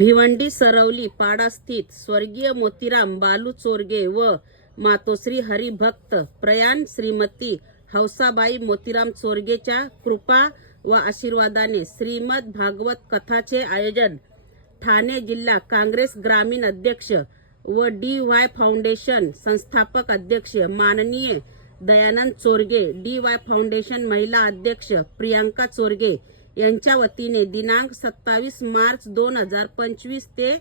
भिवंडी सरवली पाडास्थित स्वर्गीय मोतीराम बालू चोरगे व मातोश्री हरिभक्त प्रयाण श्रीमती हौसाबाई मोतीराम चोरगेच्या कृपा व आशीर्वादाने श्रीमद भागवत कथाचे आयोजन ठाणे जिल्हा काँग्रेस ग्रामीण अध्यक्ष व डी वाय फाउंडेशन संस्थापक अध्यक्ष माननीय Dayanand Chorge D Y foundation महिला अध्यक्ष प्रियांका चोरगे यांच्या वतीने दिनांक सत्तावीस मार्च दोन हजार पंचवीस ते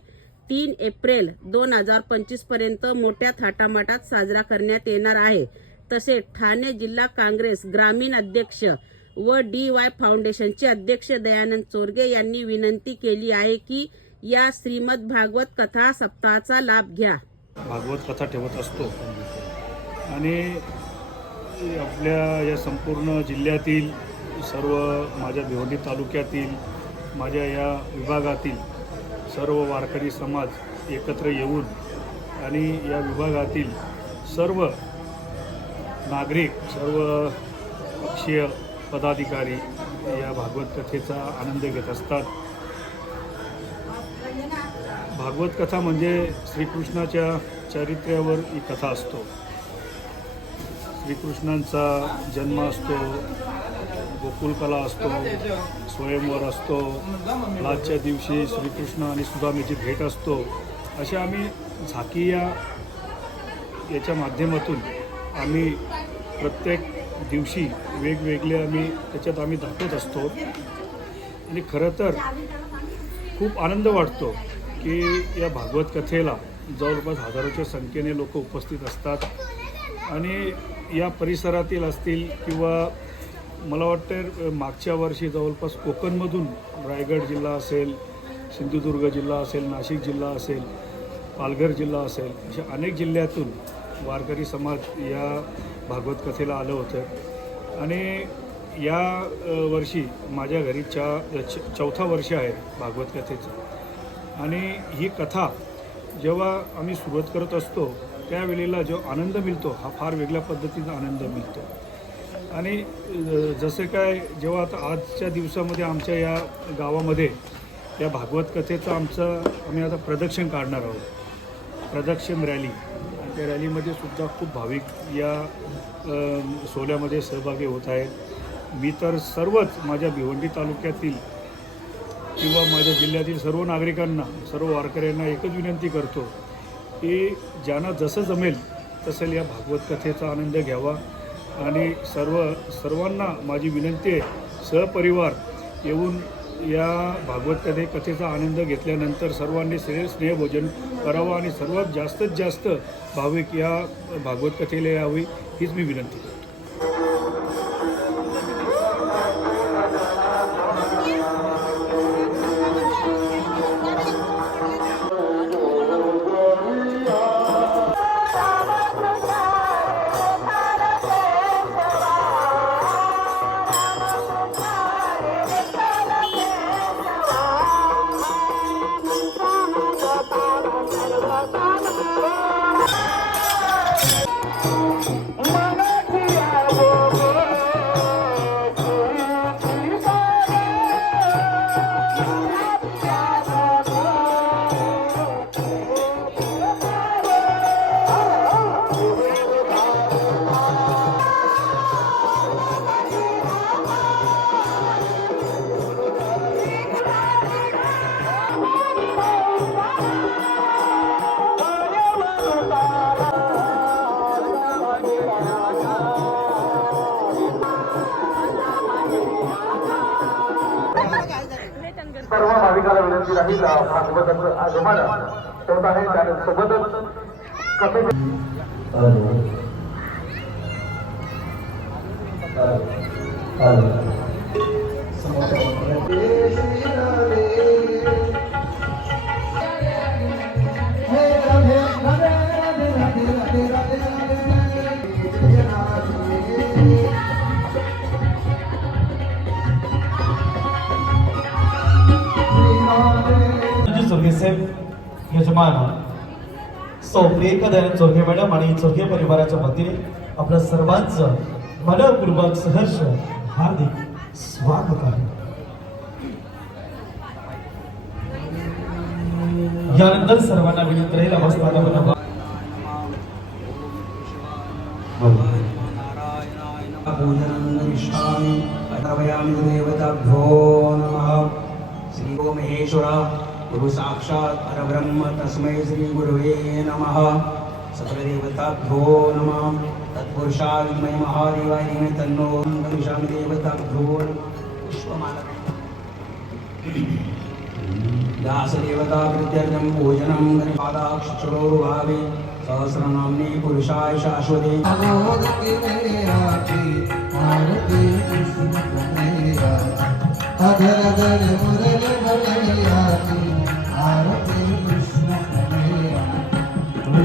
तीन एप्रिल दोन हजार पंचवीसपर्यंत मोठ्या थाटामाटात साजरा करण्यात येणार आहे. तसेच ठाणे जिल्हा काँग्रेस ग्रामीण अध्यक्ष व डी वाय फाउंडेशनचे अध्यक्ष दयानंद चोरगे यांनी विनंती केली आहे की या श्रीमद भागवत कथा सप्ताहाचा लाभ घ्या. भागवत कथा ठेवत असतो. आणि आपल्या या संपूर्ण जिल्ह्यातील सर्व माझ्या भिवंडी तालुक्यातील माझ्या या विभागातील सर्व वारकरी समाज एकत्र येऊन आणि या विभागातील सर्व नागरिक सर्व पक्षीय पदाधिकारी या भागवत कथेचा आनंद घेत असतात. भागवत कथा म्हणजे श्रीकृष्णाच्या चारित्र्यावर ही कथा असतो. श्रीकृष्णांचा जन्म असतो गोकुलकला असतो स्वयंवर असतो आजच्या दिवशी श्रीकृष्ण आणि सुदामेची भेट असतो. असे आम्ही झाकी या याच्या माध्यमातून आम्ही प्रत्येक दिवशी वेगवेगळे आम्ही त्याच्यात आम्ही दाखवत असतो. आणि खरं तर खूप आनंद वाटतो की या भागवत कथेला जवळपास हजारोच्या संख्येने लोक उपस्थित असतात. आणि या परिसरातील असतील किंवा मला वाटतं मागच्या वर्षी जवळपास कोकणमधून रायगड जिल्हा असेल सिंधुदुर्ग जिल्हा असेल नाशिक जिल्हा असेल पालघर जिल्हा असेल अशा अनेक जिल्ह्यातून वारकरी समाज या भागवत कथेला आलं होतं. आणि या वर्षी माझ्या घरी चा च चौथा वर्ष आहे भागवत कथेचं. आणि ही कथा जेव्हा आम्ही सुरुवात करत असतो त्यावेळेला जो आनंद मिळतो हा फार वेगळ्या पद्धतीचा आनंद मिळतो. आणि अ, जसे काय जेव्हा आता आजच्या दिवसामध्ये आमच्या या गावामध्ये या भागवत कथेचं आमचं आम्ही आता प्रदक्षिण काढणार आहोत. प्रदक्षिण रॅली. आणि त्या रॅलीमध्ये सुद्धा खूप भाविक या सोहळ्यामध्ये सहभागी होत आहेत. मी तर सर्वच माझ्या भिवंडी तालुक्यातील किंवा माझ्या जिल्ह्यातील सर्व नागरिकांना सर्व वारकऱ्यांना एकच विनंती करतो की ज्यांना जसं जमेल तसेल या भागवत कथेचा आनंद घ्यावा. आणि सर्व सर्वांना माझी विनंती आहे सहपरिवार येऊन या भागवत कथे कथेचा आनंद घेतल्यानंतर सर्वांनी स्नेह स्नेहभोजन करावं आणि सर्वात जास्तीत जास्त भाविक या भागवत कथेला यावी हीच मी विनंती सर्व भाविकाला विनंती राहील भागवताचं आगमन होत आहे त्यासोबतच कसे सन्मान सौ प्रियंका दयानंद चौघे मॅडम आणि चौघे परिवाराच्या वतीने आपल्या सर्वांचं मनपूर्वक सहर्ष हार्दिक स्वागत आहे. यानंतर सर्वांना विनंती राहील अवस्थापना पूजनम् देवताभ्यो नमः। श्री महेश्वरा। गुरु साक्षात परब्रह्म तस्मै श्री गुरवे नमः। सकलदेवताभ्यो नमः। तत्पुरुषाविमय महादेवाय मे तन्नो गमिष्यामि देवताभ्यो दासदेवता दासदेवताकृत्यर्थं भोजनं पादाक्षरो भावे सहस्रनाम्ने पुरुषाय शाश्वते। अधर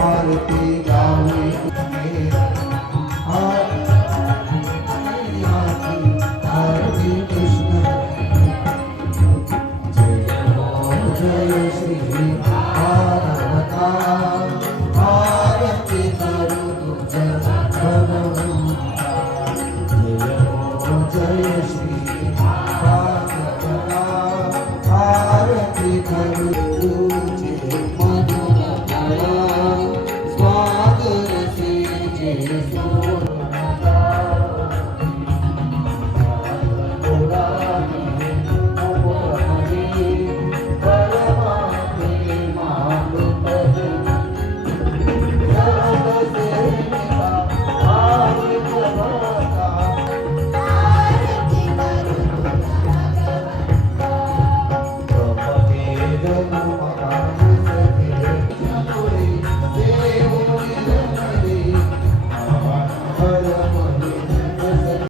आरती